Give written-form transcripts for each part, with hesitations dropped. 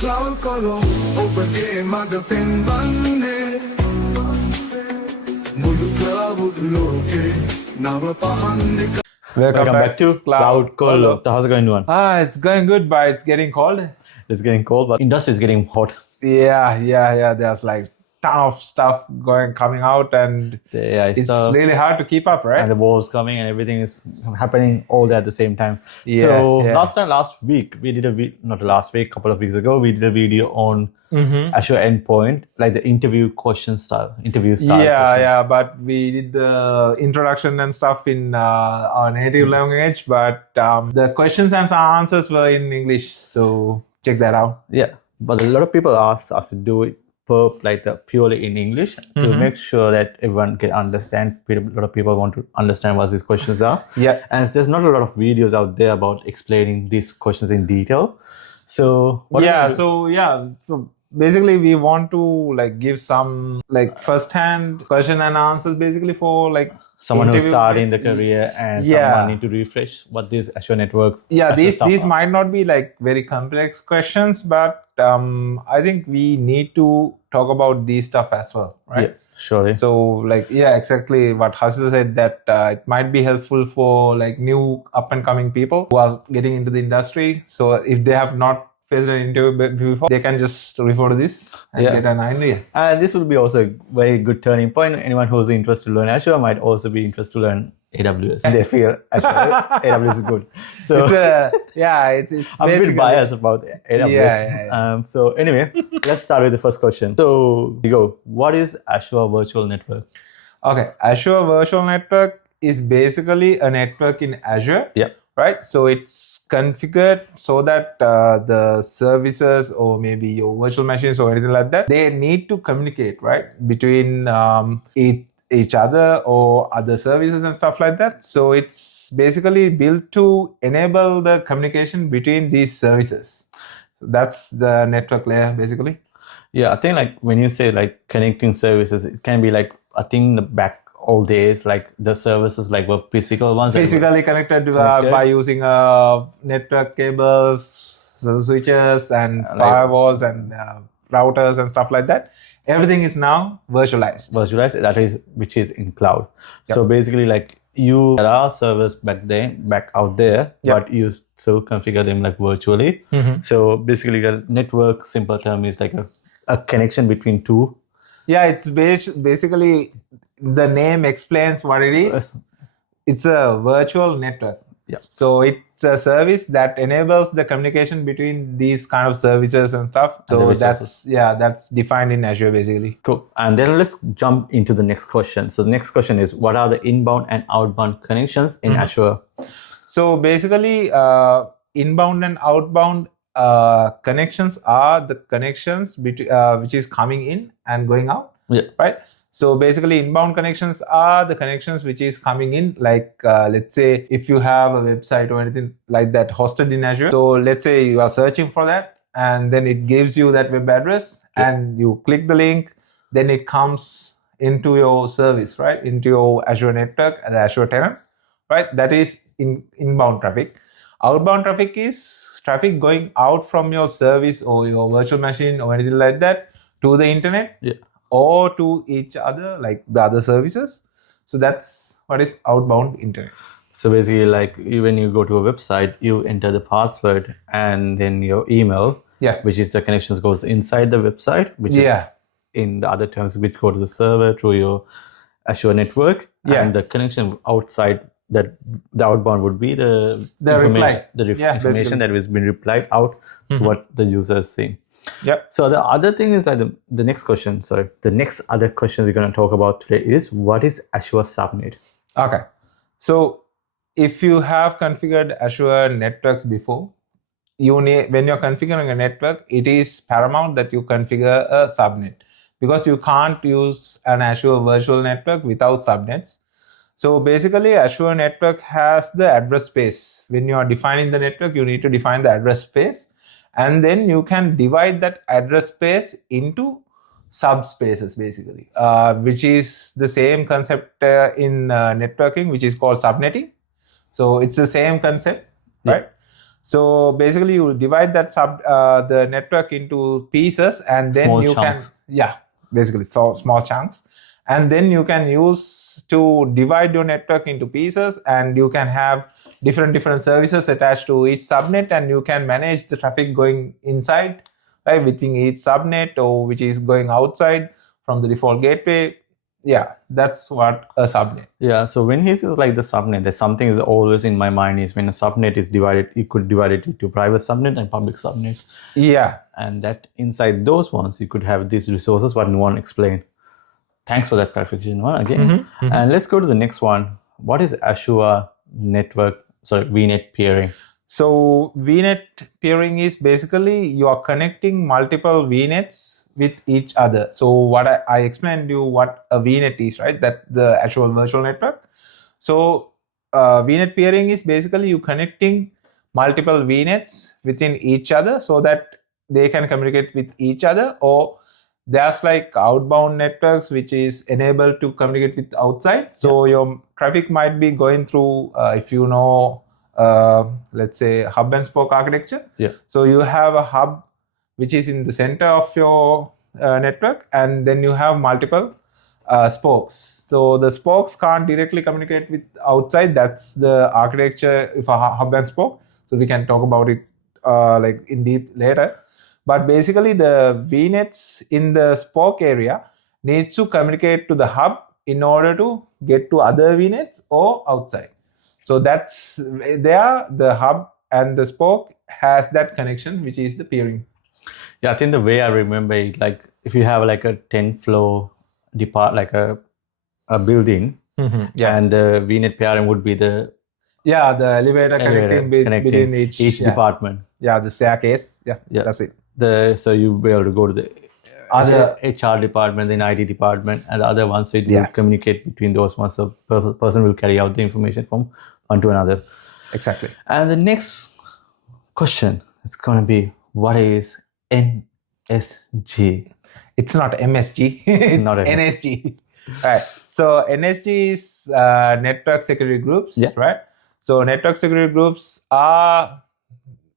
Cloud Kollo ඔබගේ මඟ පෙන්වන්නේ මුළු cloud ලෝකේ නව පහන් Welcome back to Cloud Kollo. So how's it going, Nuan? It's going good, but it's getting cold. It's getting cold, but industry is getting hot. Yeah. There's like ton of stuff coming out, and it's really hard to keep up, right? And the war's coming, and everything is happening all there at the same time. Last week we did couple of weeks ago, we did a video on Azure Endpoint, like the interview style. Yeah, but we did the introduction and stuff in our native language, but the questions and answers were in English, so check that out. Yeah, but a lot of people asked us to do it purely in English to make sure that everyone can understand. A lot of people want to understand what these questions are. Yeah. And there's not a lot of videos out there about explaining these questions in detail. So so basically we want to like give some like first-hand question and answers basically for like someone who's starting the career and someone need to refresh what these Azure networks. These might not be like very complex questions, but I think we need to talk about these stuff as well, right? Yeah, surely. So exactly what Hasil said, that it might be helpful for like new up and coming people who are getting into the industry. So if they have not faced an interview before, they can just refer to this and get an idea. And this will be also a very good turning point. Anyone who's interested to learn Azure might also be interested to learn AWS. And they feel Azure, AWS is good. So it's I'm a bit biased about AWS. Yeah. So anyway, let's start with the first question. So what is Azure Virtual Network? Okay, Azure Virtual Network is basically a network in Azure. Yeah. Right, so it's configured so that the services or maybe your virtual machines or anything like that, they need to communicate, right, between each other or other services and stuff like that. So it's basically built to enable the communication between these services. So that's the network layer basically. Yeah, I think like when you say like connecting services, it can be like, I think the back old days, like the services like were physical ones. Physically connected by using network cables, switches and firewalls and routers and stuff like that. Everything is now virtualized. Which is in cloud. Yep. So basically like there are servers back out there, but you still configure them like virtually. So basically the network, simple term, is like a connection between two. Yeah, it's basically the name explains what it is. It's a virtual network. Yeah. So it's a service that enables the communication between these kind of services and stuff. So that's defined in Azure basically. Cool. And then let's jump into the next question. So the next question is, what are the inbound and outbound connections in Azure? So basically, inbound and outbound connections are the connections which is coming in and going out. Yeah. Right. So basically inbound connections are the connections which is coming in, like let's say if you have a website or anything like that hosted in Azure. So let's say you are searching for that and then it gives you that web address and you click the link, then it comes into your service, right? Into your Azure network, the Azure tenant, right? That is inbound traffic. Outbound traffic is traffic going out from your service or your virtual machine or anything like that to the internet. Yeah. Or to each other, like the other services. So that's what is outbound internet. So basically, like when you go to a website, you enter the password and then your email, which is the connections goes inside the website, which is in the other terms, which go to the server through your Azure network. And the connection outside, that the outbound would be the information that has been replied out to what the user is seeing. Yeah. So the other thing is like the next question. Sorry, the next other question we're going to talk about today is, what is Azure Subnet? Okay. So if you have configured Azure networks before, when you're configuring a network, it is paramount that you configure a subnet, because you can't use an Azure virtual network without subnets. So basically Azure network has the address space. When you are defining the network, you need to define the address space. And then you can divide that address space into subspaces basically, which is the same concept in networking, which is called subnetting. So it's the same concept, right? So basically, you divide that the network into pieces, and then Small you chunks. basically small chunks, and then you can use to divide your network into pieces, and you can have different services attached to each subnet, and you can manage the traffic going inside, right, within each subnet, or which is going outside from the default gateway. Yeah, that's what a subnet. Yeah, so when he says like the subnet, there's something is always in my mind is when a subnet is divided, you could divide it into private subnet and public subnet. Yeah. And that inside those ones, you could have these resources, but no one explained. Thanks for that clarification one again. And let's go to the next one. What is Azure VNet peering? So VNet peering is basically you are connecting multiple VNets with each other. So what I explained to you what a VNet is, right? That the actual virtual network. So VNet peering is basically you connecting multiple VNets within each other so that they can communicate with each other, or there's like outbound networks which is enabled to communicate with outside. So your traffic might be going through, if you know, let's say hub and spoke architecture. Yeah. So you have a hub which is in the center of your network, and then you have multiple spokes. So the spokes can't directly communicate with outside. That's the architecture of a hub and spoke. So we can talk about it like in deep later. But basically the VNets in the spoke area needs to communicate to the hub in order to get to other VNets or outside. So that's there, the hub and the spoke has that connection, which is the peering. Yeah, I think the way I remember it, like if you have like a 10-floor like a building, and the VNet pairing would be the elevator connecting between each department. Yeah, the staircase. Yeah, that's it. So you'll be able to go to the other HR department, then IT department, and the other one, so it will communicate between those ones. So person will carry out the information from one to another. Exactly. And the next question is going to be, what is NSG? It's not MSG. It's not NSG. Right. So NSG is network security groups. Right. So network security groups are.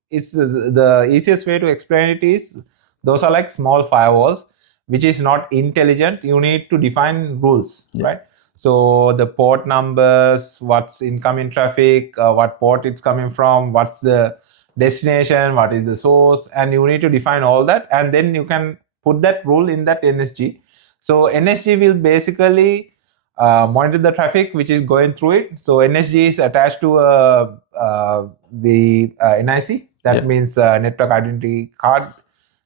It's the easiest way to explain it is those are like small firewalls, which is not intelligent. You need to define rules, right? So the port numbers, what's incoming traffic, what port it's coming from, what's the destination, what is the source, and you need to define all that, and then you can put that rule in that NSG. So NSG will basically monitor the traffic which is going through it. So NSG is attached to the NIC. That means network identity card.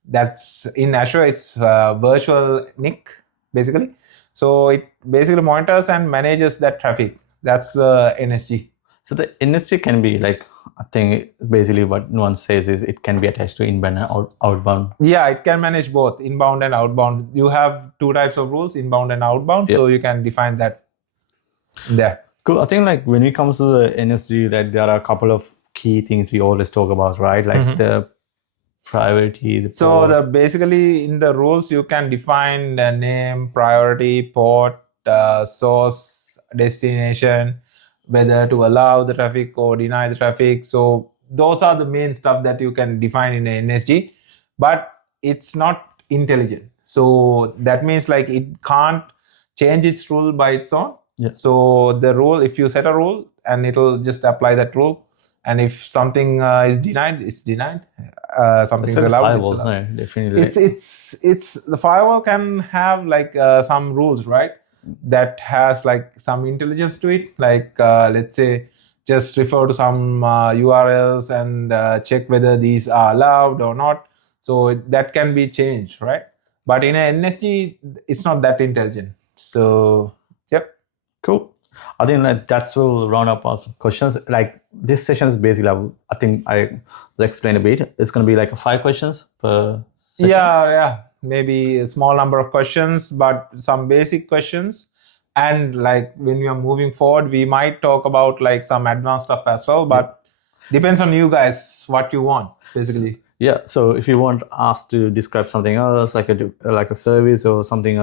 That's in Azure. It's virtual NIC basically. So it basically monitors and manages that traffic. That's NSG. So the NSG can be like, I think basically what one says is it can be attached to inbound and outbound. Yeah, it can manage both inbound and outbound. You have two types of rules, inbound and outbound. So you can define that there. Cool. I think like when it comes to the NSG, that there are a couple of key things we always talk about, right? Like the priority. So basically in the rules you can define the name, priority, port, source, destination, whether to allow the traffic or deny the traffic. So those are the main stuff that you can define in an NSG, but it's not intelligent. So that means like it can't change its rule by its own. So the rule, if you set a rule and it'll just apply that rule, and if something is denied, it's denied. Something is allowed. Firewalls, no, definitely. It's the firewall can have like some rules, right? That has like some intelligence to it. Like let's say, just refer to some URLs and check whether these are allowed or not. So that can be changed, right? But in an NSG, it's not that intelligent. So yep. Cool. I think that will round up our questions. Like this session is basically, I think I will explain a bit. It's going to be like 5 questions per session. Yeah. Maybe a small number of questions, but some basic questions. And like when we are moving forward, we might talk about like some advanced stuff as well, but depends on you guys what you want, basically. So if you want us to describe something else, like a service or something,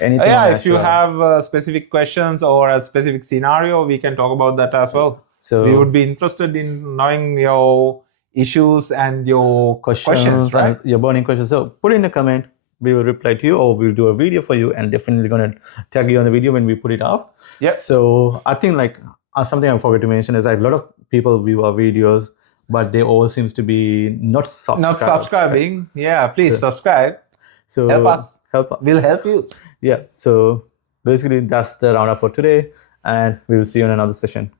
anything. If you have specific questions or a specific scenario, we can talk about that as well. So we would be interested in knowing your issues and your questions, right? and your burning questions. So put in a comment. We will reply to you, or we'll do a video for you, and definitely gonna tag you on the video when we put it out. Yeah. So I think like something I forgot to mention is like a lot of people view our videos, but they all seems to be not subscribing. Yeah, please subscribe. So help us. Help. We'll help you. Yeah. So basically, that's the roundup for today, and we'll see you in another session.